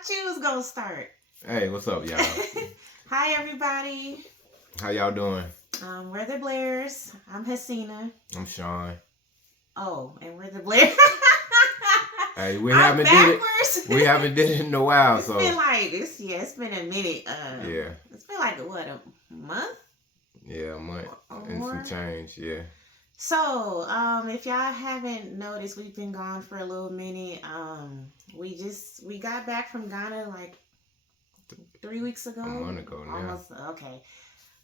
thought you was gonna start. Hey, what's up, y'all? Hi, everybody. How y'all doing? We're the Blairs. I'm Hasina. I'm Sean. Oh, and we're the Blairs. Hey, we I'm haven't backwards. did it. We haven't did it in a while, It's so been like it's been a minute. yeah. It's been like what, a month? Yeah, a month Or and more? some change. Yeah. So, if y'all haven't noticed, we've been gone for a little minute. We got back from Ghana like 3 weeks ago. A month ago now. Almost okay.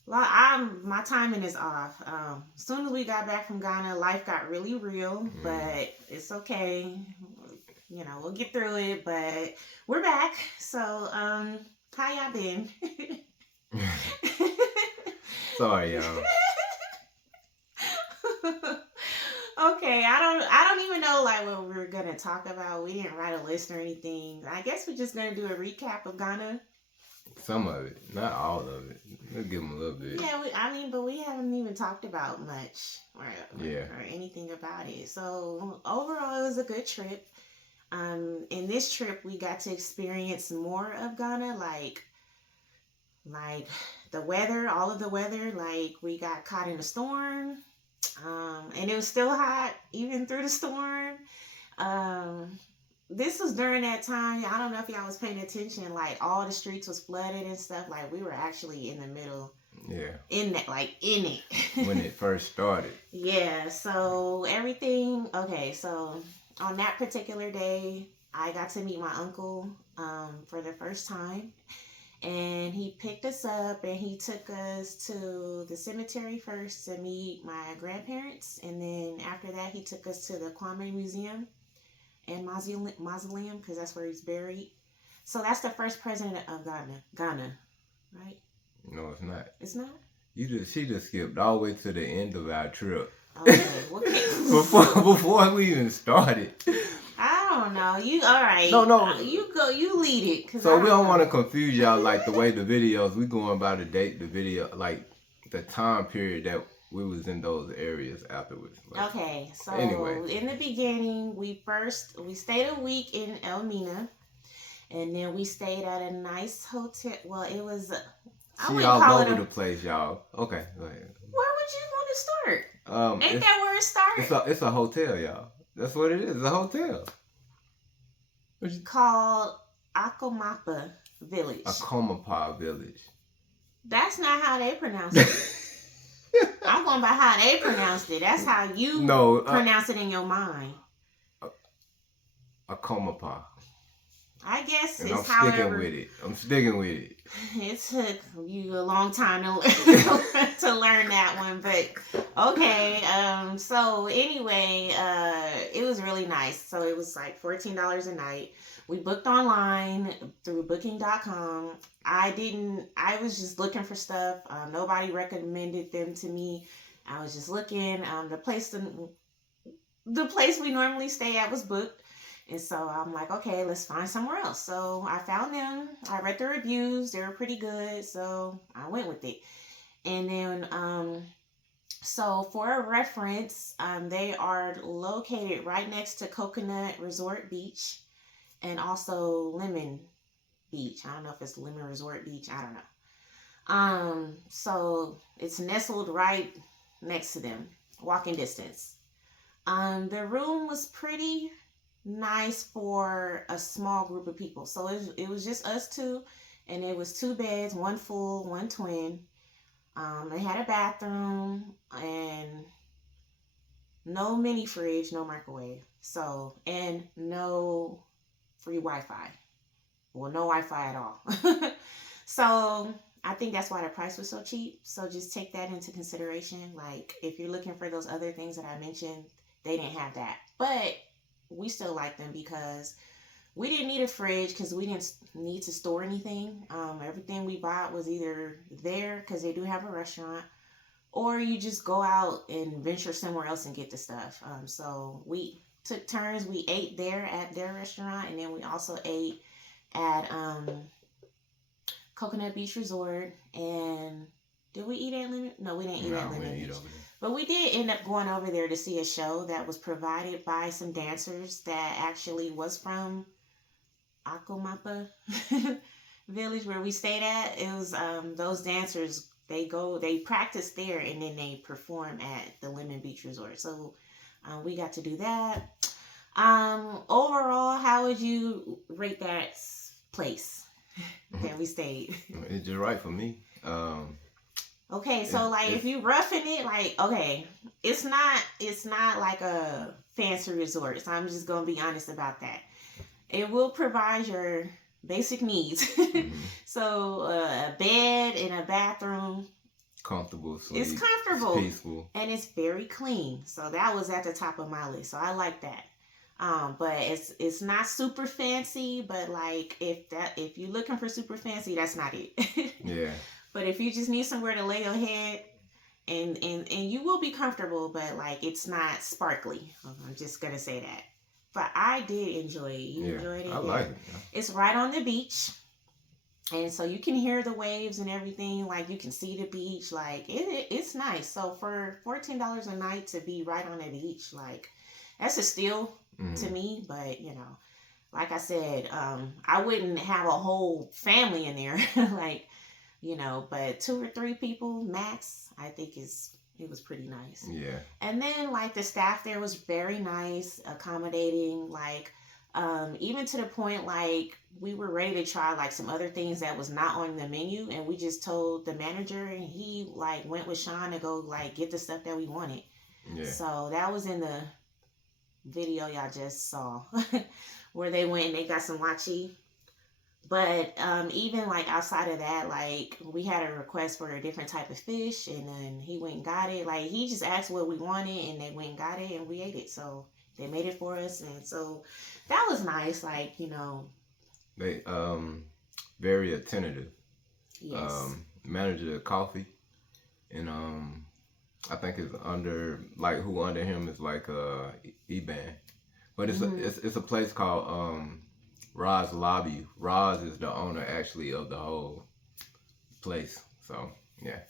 My timing is off. As soon as we got back from Ghana, life got really real, but it's okay. You know, we'll get through it. But we're back. So, how y'all been? Sorry, y'all. Okay, I don't even know like what we were gonna talk about. We didn't write a list or anything. I guess we're just gonna do a recap of Ghana. Some of it, not all of it. We'll give them a little bit. Yeah, but we haven't even talked about much or Yeah. anything about it. So overall, it was a good trip. In this trip, we got to experience more of Ghana, like the weather, all of the weather. Like we got caught in a storm, and it was still hot even through the storm. This was during that time. I don't know if y'all was paying attention. Like all the streets was flooded and stuff. Like we were actually in the middle. Yeah. In that, like in it. When it first started. Yeah. So everything. Okay. So on that particular day, I got to meet my uncle for the first time. And he picked us up and he took us to the cemetery first to meet my grandparents. And then after that, he took us to the Kwame Museum and Mausoleum because that's where he's buried. So that's the first president of Ghana, right? No, it's not. It's not? She just skipped all the way to the end of our trip. Okay. before we even started. I don't know. You all right? No. You go. You lead it. So we don't want to confuse y'all like the way the videos. We going by the date, the video, like the time period that we was in those areas afterwards. Like, okay. So anyway, in the beginning, we stayed a week in Elmina, and then we stayed at a nice hotel. Well, it was. I she wouldn't all call over it the place, y'all. Okay, go ahead. Where would you want to start? Ain't that where it started? It's a hotel, y'all. That's what it is. It's a hotel. It's called Akomapa Village. Akomapa Village. That's not how they pronounce it. I'm going by how they pronounced it. That's how you pronounce it in your mind. Akomapa. I guess and it's I'm sticking with it. I'm sticking with it. It took you a long time to learn that one, but okay. So anyway, it was really nice. So it was like $14 a night. We booked online through Booking.com. I was just looking for stuff. Nobody recommended them to me. I was just looking. The place we normally stay at was booked. And so I'm like, okay, let's find somewhere else. So I found them. I read the reviews. They were pretty good. So I went with it. And then, so for a reference, they are located right next to Coconut Resort Beach and also Lemon Beach. I don't know if it's Lemon Resort Beach. I don't know. So it's nestled right next to them, walking distance. The room was pretty nice for a small group of people. So it was just us two, and it was 2 beds, 1 full, 1 twin. They had a bathroom and no mini fridge, no microwave. So, and no free Wi-Fi. Well, no Wi-Fi at all. So I think that's why the price was so cheap. So just take that into consideration. Like if you're looking for those other things that I mentioned, they didn't have that. But we still like them because we didn't need a fridge because we didn't need to store anything. Everything we bought was either there because they do have a restaurant, or you just go out and venture somewhere else and get the stuff. So we took turns. We ate there at their restaurant, and then we also ate at Coconut Beach Resort. And did we eat at Lemon? No, we didn't eat at Lemon Beach. But we did end up going over there to see a show that was provided by some dancers that actually was from Akomapa village where we stayed at. It was those dancers. They practice there, and then they perform at the Lemon Beach Resort. So we got to do that. Overall, how would you rate that place that we stayed? It's just right for me. Okay, so like if you roughing it, like okay, it's not like a fancy resort. So I'm just gonna be honest about that. It will provide your basic needs. Mm-hmm. So a bed and a bathroom. Comfortable sleep. It's comfortable. It's peaceful. And it's very clean. So that was at the top of my list. So I like that. But it's not super fancy, but like if you're looking for super fancy, that's not it. Yeah. But if you just need somewhere to lay your head and you will be comfortable, but like it's not sparkly. I'm just gonna say that. But I did enjoy it. You enjoyed it? I like it. It's right on the beach. And so you can hear the waves and everything. Like you can see the beach. Like it's nice. So for $14 a night to be right on the beach, like that's a steal to me. But you know, like I said, I wouldn't have a whole family in there. Like, you know, but 2 or 3 people max, I think it was pretty nice. Yeah. And then like the staff there was very nice, accommodating, like even to the point like we were ready to try like some other things that was not on the menu, and we just told the manager, and he like went with Sean to go like get the stuff that we wanted. Yeah. So that was in the video y'all just saw where they went and they got some wachi. But even like outside of that, like we had a request for a different type of fish, and then he went and got it. Like he just asked what we wanted, and they went and got it, and we ate it. So they made it for us, and so that was nice. Like, you know, they very attentive. Yes. Manager of coffee, and I think it's under like who under him is like Eban, but it's a place called Roz Lobby. Roz is the owner actually of the whole place. So yeah.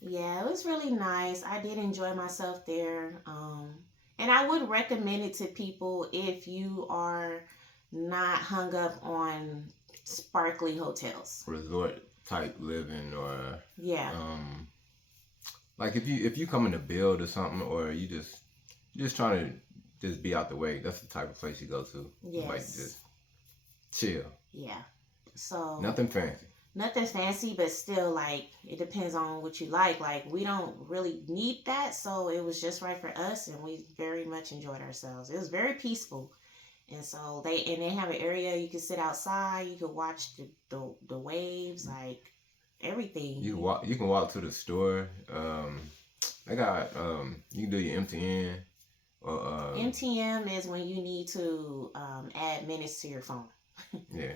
Yeah, it was really nice. I did enjoy myself there. And I would recommend it to people if you are not hung up on sparkly hotels. Resort type living, or yeah. Like if you coming to build or something, or you just trying to just be out the way, that's the type of place you go to. Yes. Like just chill. Yeah. So nothing fancy. Nothing fancy, but still, like, it depends on what you like. Like, we don't really need that, so it was just right for us, and we very much enjoyed ourselves. It was very peaceful, and so they have an area you can sit outside, you can watch the waves, like everything. You can walk to the store. They got you can do your MTN. Or MTM is when you need to add minutes to your phone. Yeah.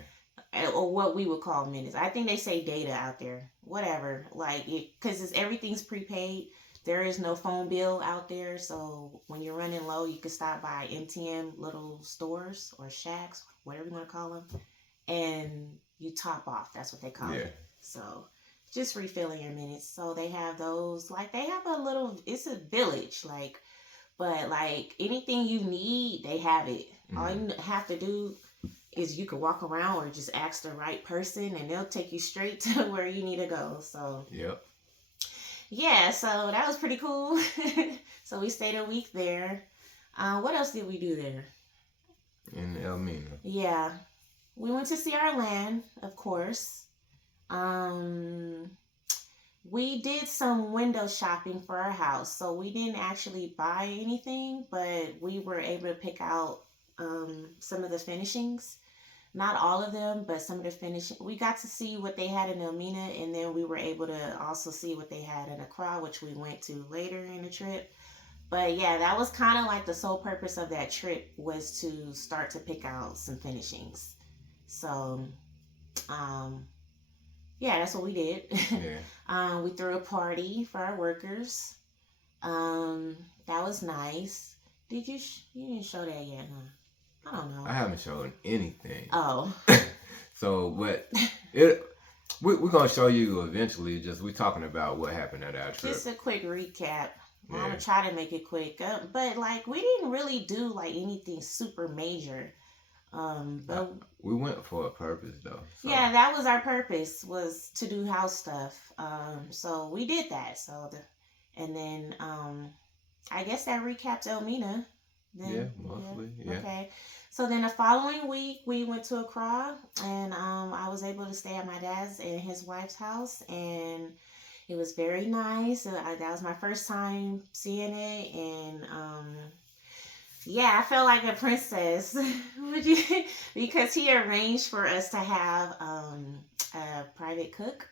Or what we would call minutes. I think they say data out there. Whatever. Like, because everything's prepaid. There is no phone bill out there. So when you're running low, you can stop by MTM little stores or shacks, whatever you want to call them, and you top off. That's what they call it. So just refilling your minutes. So they have those. Like, they have a little, it's a village. Like, but like anything you need, they have it. All you have to do is you can walk around or just ask the right person, and they'll take you straight to where you need to go. So yeah, so that was pretty cool. So we stayed a week there. What else did we do there? In Elmina. Yeah, we went to see our land, of course. We did some window shopping for our house, so we didn't actually buy anything, but we were able to pick out some of the finishings. Not all of them, but some of the finishing. We got to see what they had in Elmina, and then we were able to also see what they had in Accra, which we went to later in the trip. But yeah, that was kind of like the sole purpose of that trip, was to start to pick out some finishings. So, yeah, that's what we did. Yeah. We threw a party for our workers. That was nice. Did you? You didn't show that yet, huh? I don't know. I haven't shown anything. Oh. So, but we're gonna show you eventually. Just we're talking about what happened at our trip. Just a quick recap. I'm gonna try to make it quick. But like we didn't really do like anything super major. But we went for a purpose though. So. yeah, that was our purpose, was to do house stuff. So we did that. And then I guess that recaps Elmina. Then, Yeah, mostly. Yeah. Okay. So then the following week we went to Accra, and I was able to stay at my dad's and his wife's house, and it was very nice. That was my first time seeing it, and yeah, I felt like a princess. Because he arranged for us to have a private cook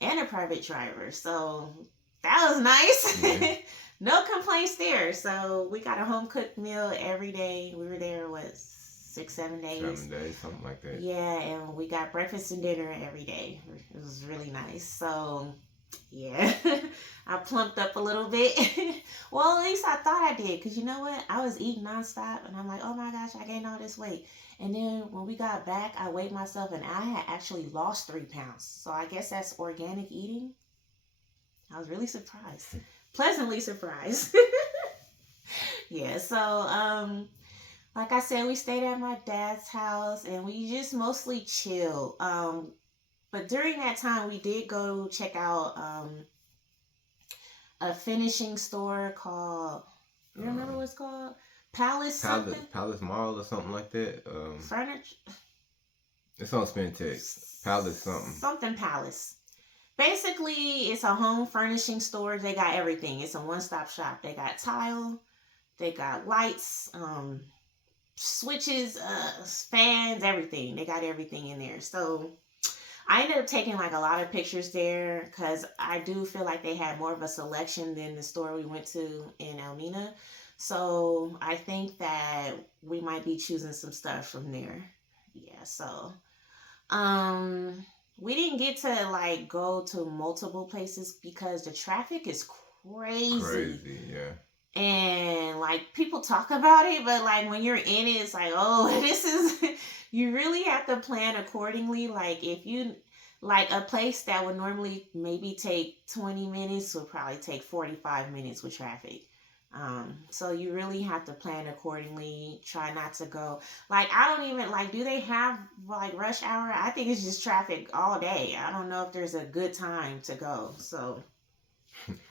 and a private driver. So that was nice. Yeah. No complaints there. So we got a home cooked meal every day. We were there, what, 6, 7 days? 7 days, something like that. Yeah, and we got breakfast and dinner every day. It was really nice. So yeah, I plumped up a little bit. Well, at least I thought I did, because you know what? I was eating nonstop, and I'm like, oh my gosh, I gained all this weight. And then when we got back, I weighed myself, and I had actually lost 3 pounds. So I guess that's organic eating. I was really surprised. Pleasantly surprised. Yeah, so like I said, we stayed at my dad's house, and we just mostly chilled. But during that time, we did go check out a finishing store called, you remember what it's called? Palace Mall or something like that. Furniture. It's on Spintex. Palace something. Something Palace. Basically, it's a home furnishing store. They got everything. It's a one-stop shop. They got tile. They got lights, switches, fans, everything. They got everything in there. So I ended up taking like a lot of pictures there, because I do feel like they had more of a selection than the store we went to in Elmina. So I think that we might be choosing some stuff from there. Yeah, so we didn't get to like go to multiple places because the traffic is crazy. Crazy, yeah. And like people talk about it, but like when you're in it, it's like, oh, this is, you really have to plan accordingly. Like if you, like a place that would normally maybe take 20 minutes would probably take 45 minutes with traffic. So you really have to plan accordingly. Try not to go, like, I don't even, like, do they have like rush hour? I think it's just traffic all day. I don't know if there's a good time to go. So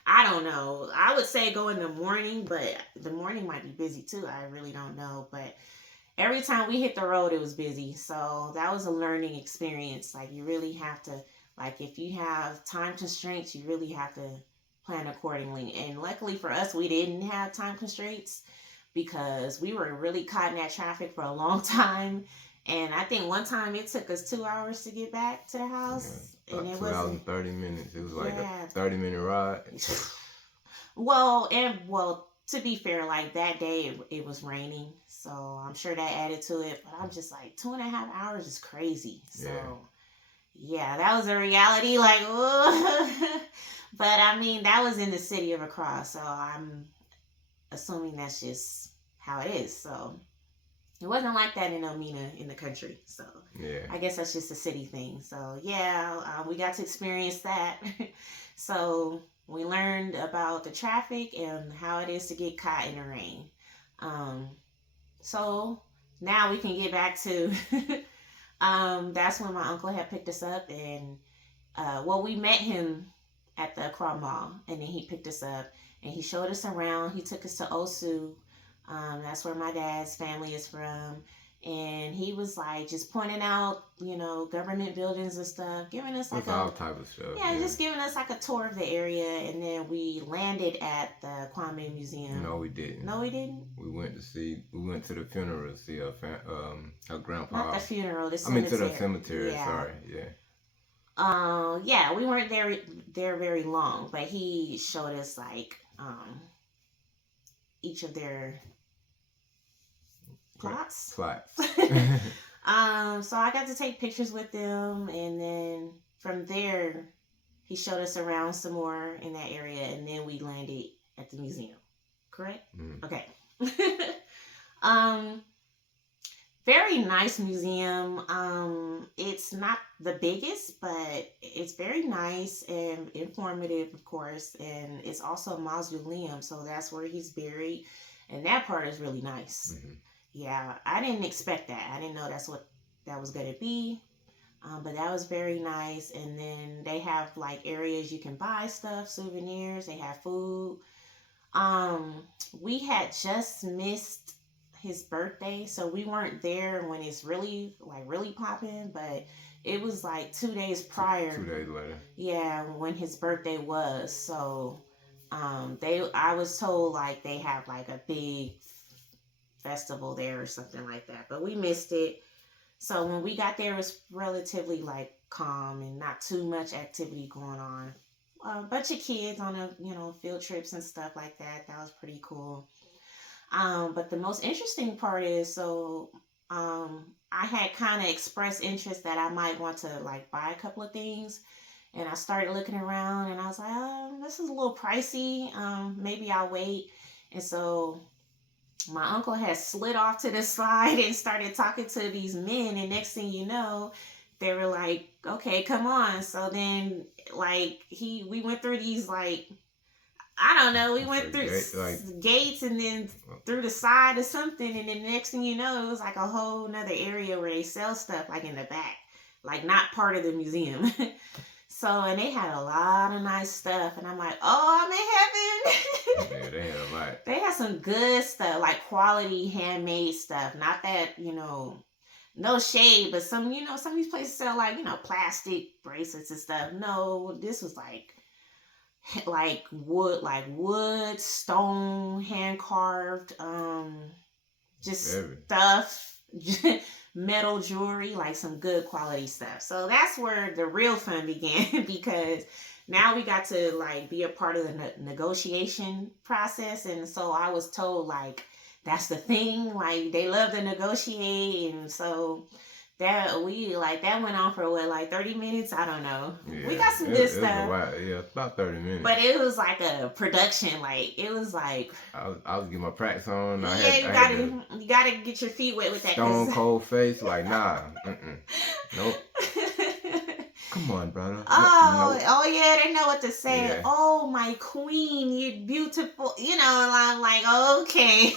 I don't know. I would say go in the morning, but the morning might be busy too. I really don't know. But every time we hit the road, it was busy. So that was a learning experience. Like, you really have to, like, if you have time constraints, you really have to plan accordingly. And luckily for us, we didn't have time constraints, because we were really caught in that traffic for a long time. And I think one time it took us 2 hours to get back to the house. Yeah, and it 2 was hours and 30 minutes. It was like a 30-minute ride. Well, to be fair, like that day it was raining, so I'm sure that added to it. But I'm just like, 2.5 hours is crazy. So yeah, that was a reality. Like, but I mean, that was in the city of Accra, so I'm assuming that's just how it is. So it wasn't like that in Elmina, in the country. So yeah, I guess that's just a city thing. So yeah, we got to experience that. So we learned about the traffic and how it is to get caught in the rain. So now we can get back to that's when my uncle had picked us up, and we met him at the Accra Mall, and then he picked us up and he showed us around. He took us to Osu. That's where my dad's family is from. And he was like just pointing out, government buildings and stuff, giving us like all type of stuff. Yeah, just giving us like a tour of the area. And then we landed at the Kwame Museum. No, we didn't. No, we didn't? We went to the funeral to see her grandpa. Not the funeral, the cemetery. To the cemetery, yeah. Sorry, yeah. Yeah, we weren't there very long, but he showed us like each of their plots. So I got to take pictures with them, and then from there he showed us around some more in that area, and then we landed at the museum. Correct? Okay. Very nice museum. It's not the biggest, but it's very nice and informative, of course, and it's also a mausoleum, so that's where he's buried, and that part is really nice. yeah, I didn't expect that. I didn't know that's what that was going to be. But that was very nice. And then they have like areas you can buy stuff, souvenirs. They have food. Um, we had just missed his birthday, so we weren't there when it's really like really popping. But it was like 2 days Two prior. days later. Yeah, when his birthday was. So, I was told like they have like a big festival there or something like that. But we missed it. So when we got there, it was relatively like calm and not too much activity going on. A bunch of kids on a field trips and stuff like that. That was pretty cool. But the most interesting part is I had kind of expressed interest that I might want to like buy a couple of things, and I started looking around and I was like, this is a little pricey. Maybe I'll wait. And so my uncle had slid off to the side and started talking to these men, and next thing you know, they were like, okay, come on. So then like we went through these like, I don't know, we went through gates and then through the side or something, and then the next thing you know, it was like a whole nother area where they sell stuff like in the back, like not part of the museum. So, and they had a lot of nice stuff, and I'm like, oh, I'm in heaven. Yeah, they had a lot. They had some good stuff, like quality handmade stuff. Not that, no shade, but some of these places sell like, plastic bracelets and stuff. No, this was like wood, stone, hand carved, just stuff, metal jewelry, like some good quality stuff. So that's where the real fun began because now we got to like be a part of the negotiation process. And so I was told like that's the thing, like they love to negotiate. And so that went on for what, like 30 minutes? I don't know. Yeah, we got some good stuff. It was a while. Yeah, about 30 minutes. But it was like a production. Like it was like I was getting my practice on. You gotta get your feet wet with that. Stone cold face, like nah, nope. Come on, brother. Oh yeah, they know what to say. Yeah. Oh my queen, you're beautiful. And I'm like, okay.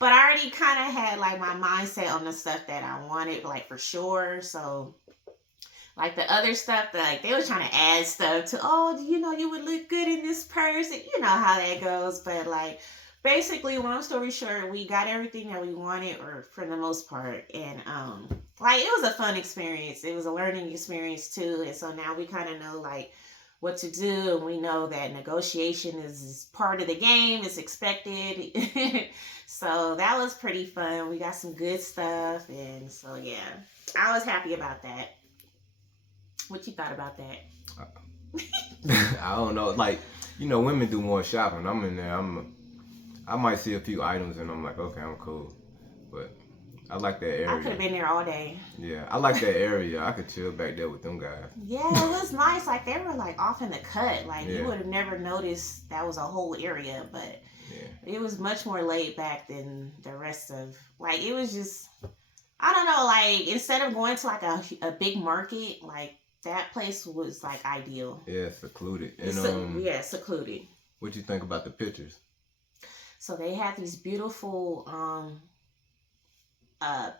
But I already kind of had like my mindset on the stuff that I wanted, like for sure. So, like the other stuff, like they were trying to add stuff to, you would look good in this purse. And you know how that goes. But like, basically, long story short, we got everything that we wanted, or for the most part. And like it was a fun experience. It was a learning experience too. And so now we kind of know like what to do, and we know that negotiation is part of the game. It's expected. So that was pretty fun. We got some good stuff, and so yeah, I was happy about that. What you thought about that? I don't know. Like, women do more shopping. I'm in there. I might see a few items and I'm like, okay, I'm cool. But I like that area. I could have been there all day. Yeah, I like that area. I could chill back there with them guys. Yeah, it was nice. Like they were like off in the cut. Like you would have never noticed that was a whole area, but it was much more laid back than the rest of. Like it was just, I don't know. Like instead of going to like a big market, like that place was like ideal. Yeah, secluded. And secluded. What you think about the pictures? So they had these beautiful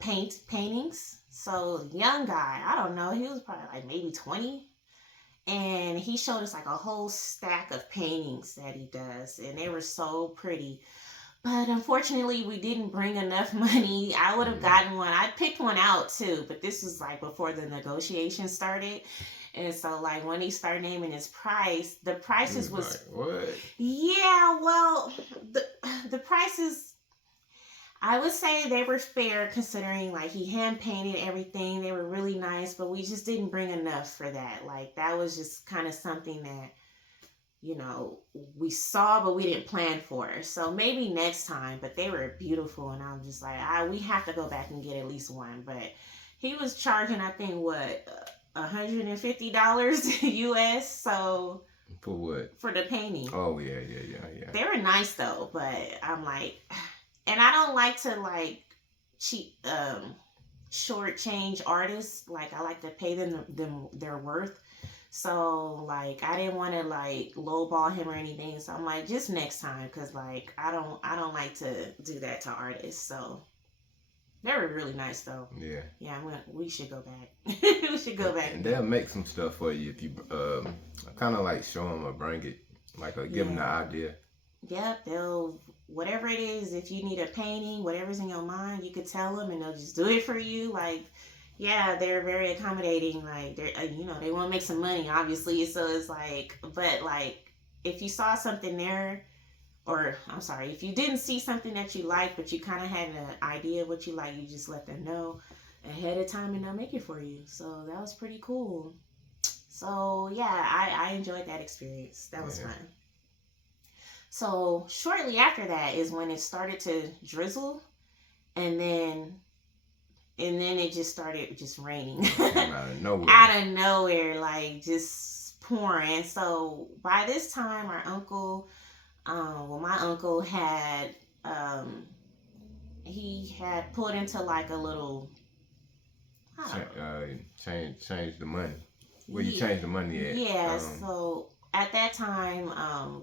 paintings. So the young guy, I don't know, he was probably like maybe 20, and he showed us like a whole stack of paintings that he does, and they were so pretty. But unfortunately, we didn't bring enough money. I would have gotten one. I picked one out too, but this was like before the negotiation started. And so like when he started naming his price, the prices was like, what? Yeah, well, the prices, I would say they were fair considering like he hand painted everything. They were really nice, but we just didn't bring enough for that. Like that was just kind of something that we saw, but we didn't plan for. So maybe next time, but they were beautiful. And I'm just like, we have to go back and get at least one. But he was charging, I think, what, $150 US. So for what? For the painting. Oh yeah. They were nice though, but I'm like, and I don't like to like short change artists. Like I like to pay them their worth. So like I didn't want to like lowball him or anything. So I'm like, just next time, because like I don't like to do that to artists. So they were really nice though. Yeah. Yeah, we should go back. We should go back. And they'll make some stuff for you if you kind of like show them or bring it, like give them the idea. Yep, they'll whatever it is. If you need a painting, whatever's in your mind, you could tell them, and they'll just do it for you. Like, yeah, they're very accommodating. Like, they're they want to make some money, obviously. So it's like, but like, if you saw something there, or I'm sorry, if you didn't see something that you like, but you kind of had an idea of what you like, you just let them know ahead of time, and they'll make it for you. So that was pretty cool. So yeah, I enjoyed that experience. That was fun. So shortly after that is when it started to drizzle, and then it just started just raining out of nowhere. Out of nowhere, like just pouring. So by this time, our uncle, my uncle had he had pulled into like a little change the money. Where you change the money at? Yeah. So at that time,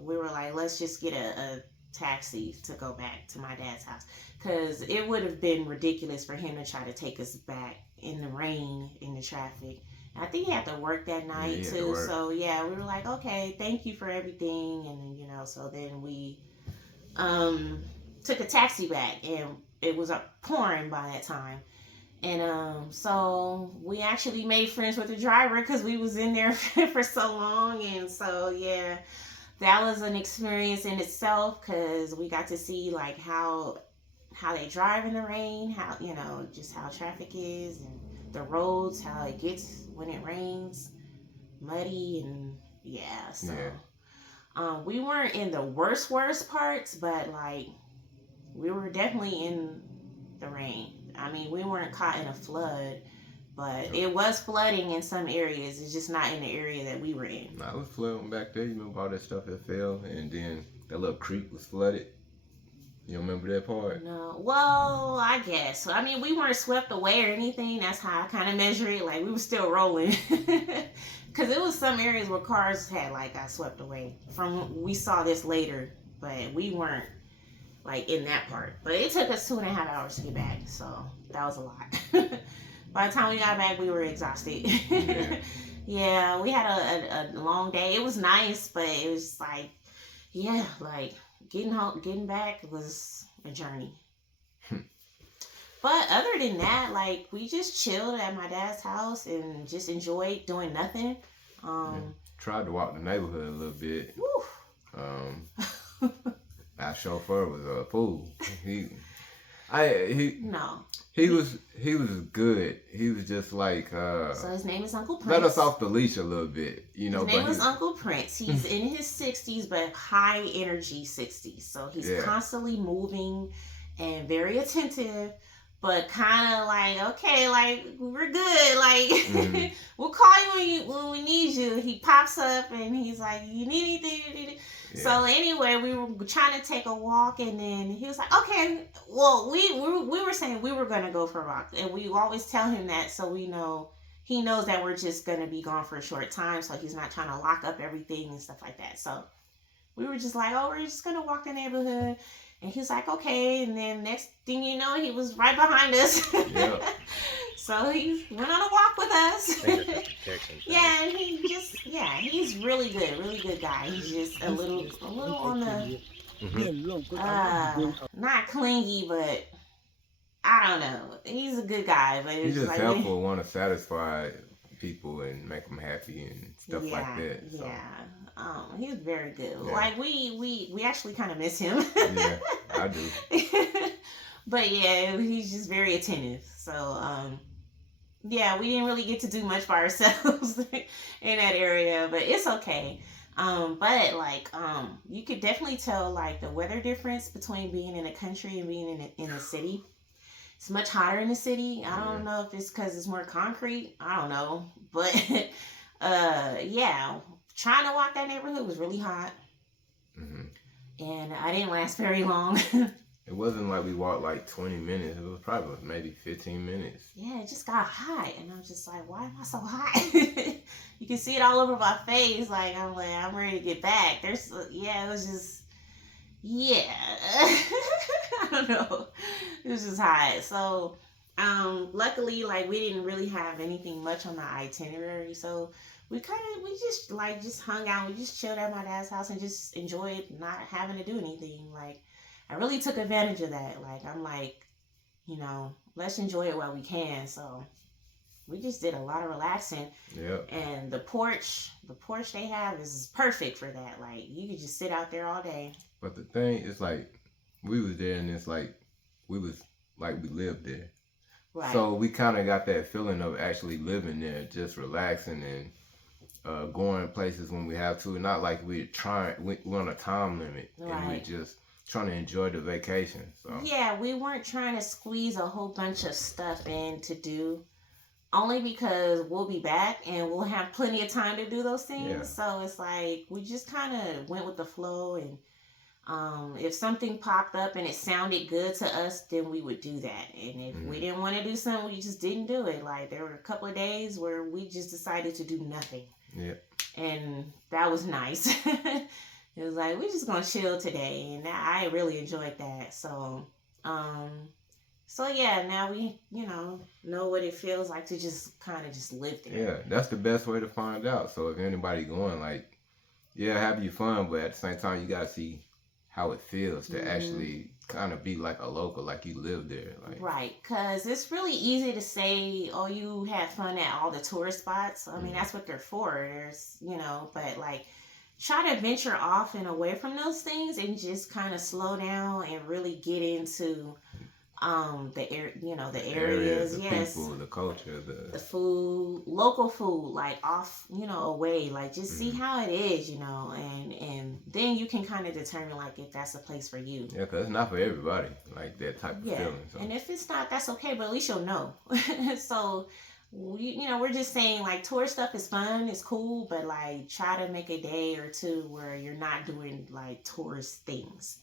we were like, let's just get a taxi to go back to my dad's house, because it would have been ridiculous for him to try to take us back in the rain, in the traffic. And I think he had to work that night too. So yeah, we were like, okay, thank you for everything, and so then we took a taxi back, and it was pouring by that time. And so we actually made friends with the driver because we was in there for so long. And so yeah, that was an experience in itself, because we got to see like how they drive in the rain, how just how traffic is, and the roads, how it gets when it rains, muddy, and yeah. So we weren't in the worst parts, but like we were definitely in the rain. I mean, we weren't caught in a flood, but it was flooding in some areas. It's just not in the area that we were in. No, it was flooding back there. You remember all that stuff that fell, and then that little creek was flooded? You remember that part? No. Well, I guess. I mean, we weren't swept away or anything. That's how I kind of measure it. Like, we were still rolling. Because it was some areas where cars had, like, got swept away. We saw this later, but we weren't like in that part. But it took us 2.5 hours to get back, so that was a lot. By the time we got back, we were exhausted. Yeah, we had a long day. It was nice, but it was like, yeah, like getting back was a journey. But other than that, like, we just chilled at my dad's house and just enjoyed doing nothing. Tried to walk the neighborhood a little bit. Woo. Our chauffeur was a fool. He was good. He was just like so his name is Uncle Prince. Let us off the leash a little bit, His name is Uncle Prince. He's in his 60s, but high energy 60s. So he's constantly moving and very attentive, but kind of like, okay, like, we're good. Like, we'll call you when we need you. He pops up and he's like, you need anything? Yeah. So anyway, we were trying to take a walk, and then he was like, okay, well, we were saying we were going to go for a walk, and we always tell him that, so he knows that we're just going to be gone for a short time, so he's not trying to lock up everything and stuff like that. So we were just like, oh, we're just going to walk the neighborhood. And he's like, okay. And then next thing you know, he was right behind us. Yep. So he went on a walk with us. Yeah, and he's really good guy. He's just a little on the not clingy, but I don't know. He's a good guy, but he's just like, helpful, want to satisfy people and make them happy and stuff like that. So. Yeah. He was very good. Yeah. Like we actually kind of miss him. Yeah, I do. But yeah, he's just very attentive. So yeah, we didn't really get to do much by ourselves in that area, but it's okay. But like you could definitely tell like the weather difference between being in the country and being in the city. It's much hotter in the city. I don't know if it's because it's more concrete. I don't know, but yeah. Trying to walk that neighborhood was really hot. And I didn't last very long. It wasn't like we walked like 20 minutes. It was probably maybe 15 minutes. Yeah, it just got hot, and I'm just like, why am I so hot? You can see it all over my face. Like I'm ready to get back. Yeah, it was just, yeah. I don't know. It was just hot. So, luckily, like we didn't really have anything much on the itinerary, so we just hung out. We just chilled at my dad's house and just enjoyed not having to do anything. Like, I really took advantage of that. Like, I'm like, let's enjoy it while we can. So we just did a lot of relaxing. Yep. And the porch they have is perfect for that. Like, you could just sit out there all day. But the thing is, like, we was there and it's like we lived there. Right. So we kind of got that feeling of actually living there, just relaxing and going places when we have to. Not like we're on a time limit, Right. and we're just trying to enjoy the vacation. So yeah, we weren't trying to squeeze a whole bunch of stuff in to do, only because we'll be back and we'll have plenty of time to do those things. Yeah. So it's like we just kind of went with the flow, and if something popped up and it sounded good to us, then we would do that. And if we didn't want to do something, we just didn't do it. Like, there were a couple of days where we just decided to do nothing. Yeah. And that was nice. It was like, we're just gonna chill today, and I really enjoyed that. So yeah, now we know what it feels like to just kind of just live there. Yeah, that's the best way to find out. So if anybody going, like, yeah, have you fun, but at the same time, you gotta see how it feels to actually kind of be like a local, like you live there. Like, right, because it's really easy to say, oh, you had fun at all the tourist spots. I mean, that's what they're for. There's, but like, try to venture off and away from those things and just kind of slow down and really get into the areas, the yes, people, the culture, the food, local food, like off, away, like just see how it is, and then you can kind of determine like if that's a place for you. Yeah, because it's not for everybody, like that type of feeling. So. And if it's not, that's okay, but at least you'll know. So we're just saying, like, tourist stuff is fun, it's cool, but like try to make a day or two where you're not doing like tourist things.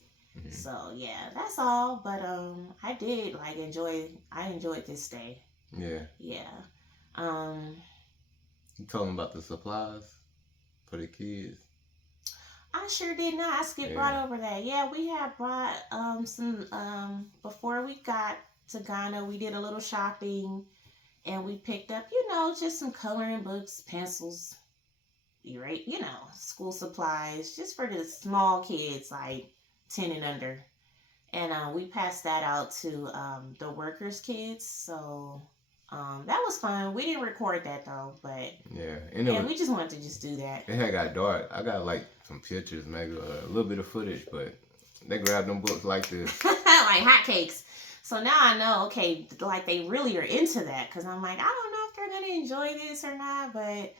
So yeah, that's all. But I did like enjoyed this day. Yeah. You told them about the supplies for the kids. I sure did not. I skipped right over that. Yeah, we had brought some before we got to Ghana. We did a little shopping, and we picked up just some coloring books, pencils, school supplies, just for the small kids, like 10 and under. And we passed that out to the workers' kids. So that was fun. We didn't record that though, but we just wanted to just do that. It had got dark. I got like some pictures, maybe a little bit of footage, but they grabbed them books like this, like hotcakes. So now I know, okay, like they really are into that, because I'm like, I don't know if they're gonna enjoy this or not, but.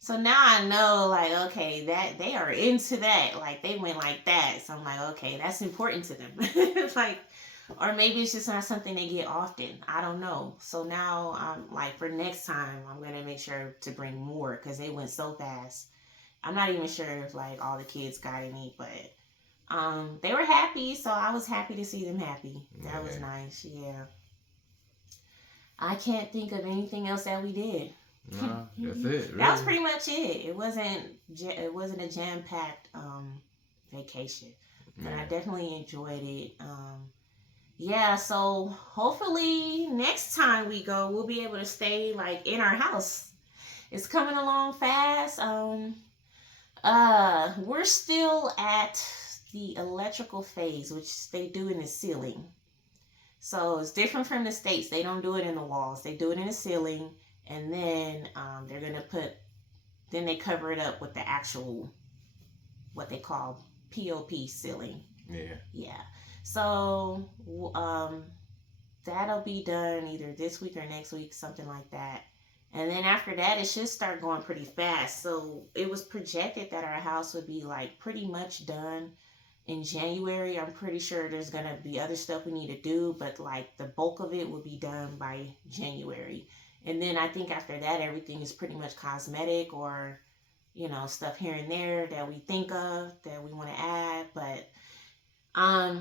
So now I know, like, okay, that they are into that. Like, they went like that. So I'm like, okay, that's important to them. Like, or maybe it's just not something they get often. I don't know. So now I'm like, for next time, I'm going to make sure to bring more, because they went so fast. I'm not even sure if, like, all the kids got any, but they were happy. So I was happy to see them happy. That was nice. Yeah. I can't think of anything else that we did. No, that's it. Really. That was pretty much it. It wasn't a jam-packed vacation, but I definitely enjoyed it. So hopefully next time we go, we'll be able to stay like in our house. It's coming along fast. We're still at the electrical phase, which they do in the ceiling. So it's different from the States. They don't do it in the walls. They do it in the ceiling. And then they're going to then they cover it up with the actual, what they call POP ceiling. Yeah. So that'll be done either this week or next week, something like that. And then after that, it should start going pretty fast. So it was projected that our house would be like pretty much done in January. I'm pretty sure there's going to be other stuff we need to do, but like the bulk of it will be done by January. And then I think after that, everything is pretty much cosmetic or, stuff here and there that we think of that we want to add. But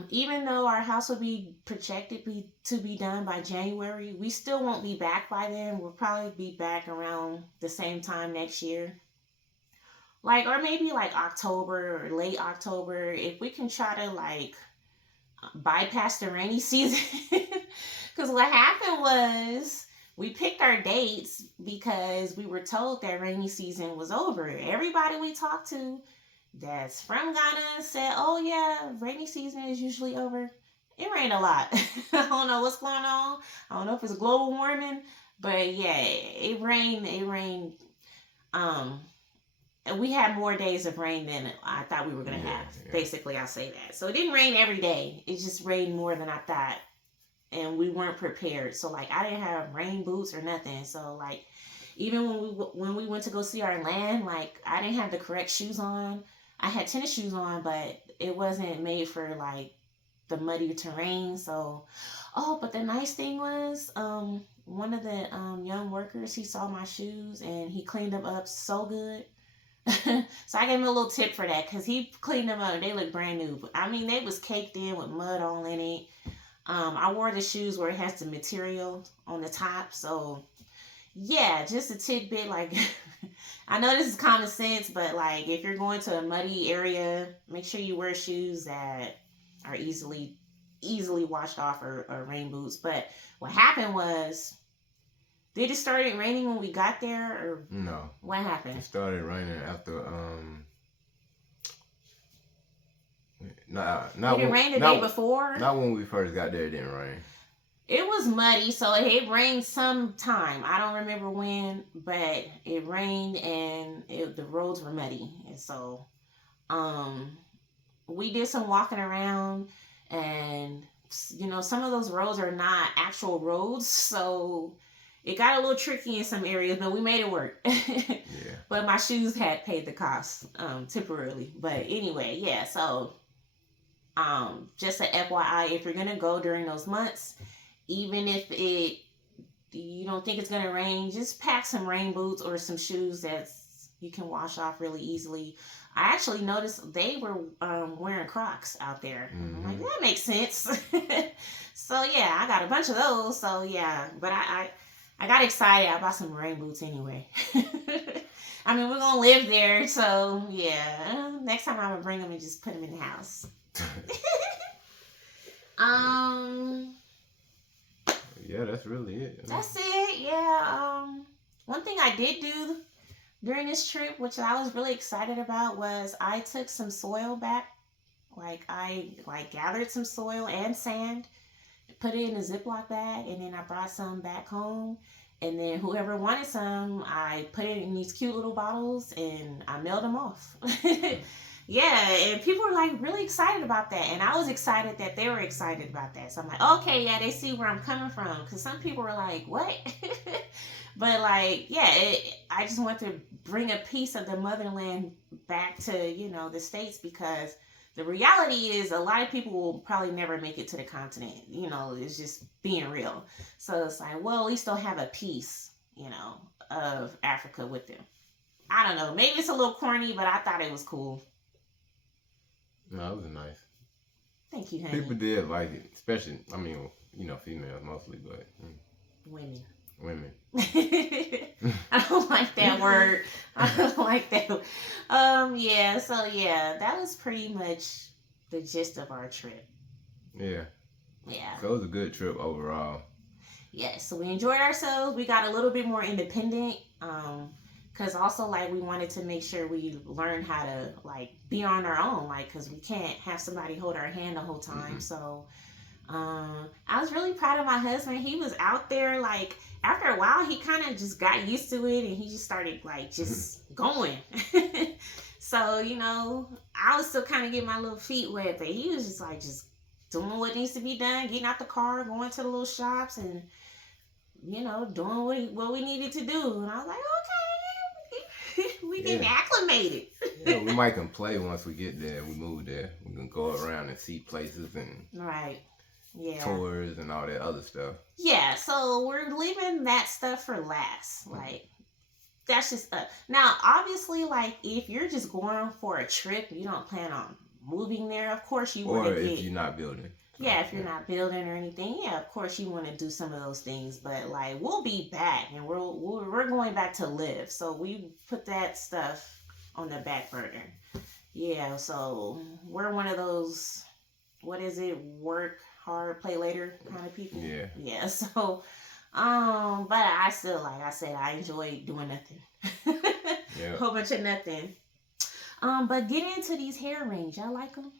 Even though our house will be projected to be done by January, we still won't be back by then. We'll probably be back around the same time next year. Like, or maybe like October or late October, if we can try to like bypass the rainy season. Because what happened was we picked our dates because we were told that rainy season was over. Everybody we talked to that's from Ghana said, "Oh yeah, rainy season is usually over." It rained a lot. I don't know what's going on. I don't know if it's global warming, but yeah, it rained. It rained. Um, and we had more days of rain than I thought we were gonna Yeah, have. yeah. Basically, I'll say that. So it didn't rain every day. It just rained more than I thought, and we weren't prepared. So like, I didn't have rain boots or nothing. So like, even when we went to go see our land, like I didn't have the correct shoes on. I had tennis shoes on, but it wasn't made for like the muddy terrain. So, oh, but the nice thing was, one of the young workers, he saw my shoes and he cleaned them up so good. So I gave him a little tip for that because he cleaned them up. They look brand new. But I mean, they was caked in with mud all in it. I wore the shoes where it has the material on the top. So yeah, just a tidbit. Like, I know this is common sense, but like if you're going to a muddy area, make sure you wear shoes that are easily washed off, or rain boots. But what happened was, did it started raining when we got there, or No, what happened? it started raining after not Did it when rain the day before? not when we first got there. It didn't rain. It was muddy, so it rained sometime. I don't remember when, but it rained and the roads were muddy. And so um, we did some walking around, and some of those roads are not actual roads, so it got a little tricky in some areas, but we made it work. Yeah. But my shoes had paid the cost temporarily. But anyway, yeah. So just a FYI, if you're gonna go during those months, even if you don't think it's gonna rain, just pack some rain boots or some shoes that you can wash off really easily. I actually noticed they were wearing Crocs out there. I'm like, that makes sense. So yeah, I got a bunch of those. So yeah, but I got excited. I bought some rain boots anyway. I mean, we're gonna live there, so yeah. Next time I'm gonna bring them and just put them in the house. Yeah, that's really it. That's it. Yeah. One thing I did do during this trip, which I was really excited about, was I took some soil back. Like I gathered some soil and sand, put it in a Ziploc bag, and then I brought some back home. And then whoever wanted some, I put it in these cute little bottles and I mailed them off. Yeah, and people were like really excited about that. And I was excited that they were excited about that. So I'm like, okay, yeah, they see where I'm coming from. Because some people were like, what? But like, yeah, I just want to bring a piece of the motherland back to, the States, because the reality is a lot of people will probably never make it to the continent. It's just being real. So it's like, well, at least they'll have a piece, of Africa with them. I don't know. Maybe it's a little corny, but I thought it was cool. No, it was nice. Thank you, honey. People did like it, especially, I mean, females mostly, but Women. I don't like that word. I don't like that. Yeah. So yeah, that was pretty much the gist of our trip. Yeah. Yeah. So it was a good trip overall. Yeah. So we enjoyed ourselves. We got a little bit more independent. Because also, like, we wanted to make sure we learned how to, like, be on our own, like, because we can't have somebody hold our hand the whole time. So, I was really proud of my husband. He was out there, like, after a while, he kind of just got used to it, and he just started, like, just going. So, I was still kind of getting my little feet wet, but he was just, like, just doing what needs to be done, getting out the car, going to the little shops, and, doing what we needed to do. And I was like, okay. We getting acclimated. Yeah, we might can play once we get there. We move there. We can go around and see places and right. Yeah. Tours and all that other stuff. Yeah, so we're leaving that stuff for last. Like, that's just now obviously, like, if you're just going for a trip, you don't plan on moving there, of course you Or want to if get. you're not building. Yeah, if you're not building or anything, yeah, of course you want to do some of those things. But like, we'll be back, and we're going back to live. So we put that stuff on the back burner. Yeah, so we're one of those, what is it, work hard, play later kind of people. Yeah. Yeah. So, but I still, like I said, I enjoy doing nothing. Yeah. Whole bunch of nothing. But get into these hair rings. Y'all like them?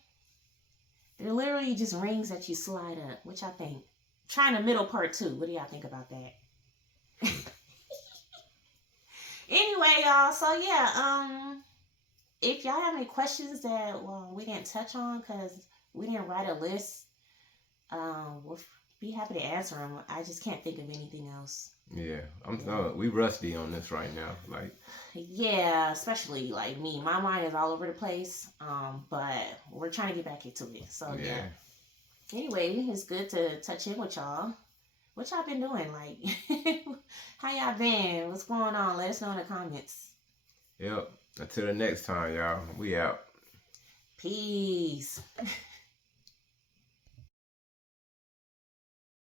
They're literally just rings that you slide up. Which I think. Trying the middle part too. What do y'all think about that? Anyway, y'all. So yeah. If y'all have any questions that we didn't touch on because we didn't write a list, we'll be happy to answer them. I just can't think of anything else. Yeah, I'm telling we rusty on this right now. Like, yeah, especially like me. My mind is all over the place. But we're trying to get back into it. So yeah. Anyway, it's good to touch in with y'all. What y'all been doing? Like, how y'all been? What's going on? Let us know in the comments. Yep. Until the next time, y'all. We out. Peace.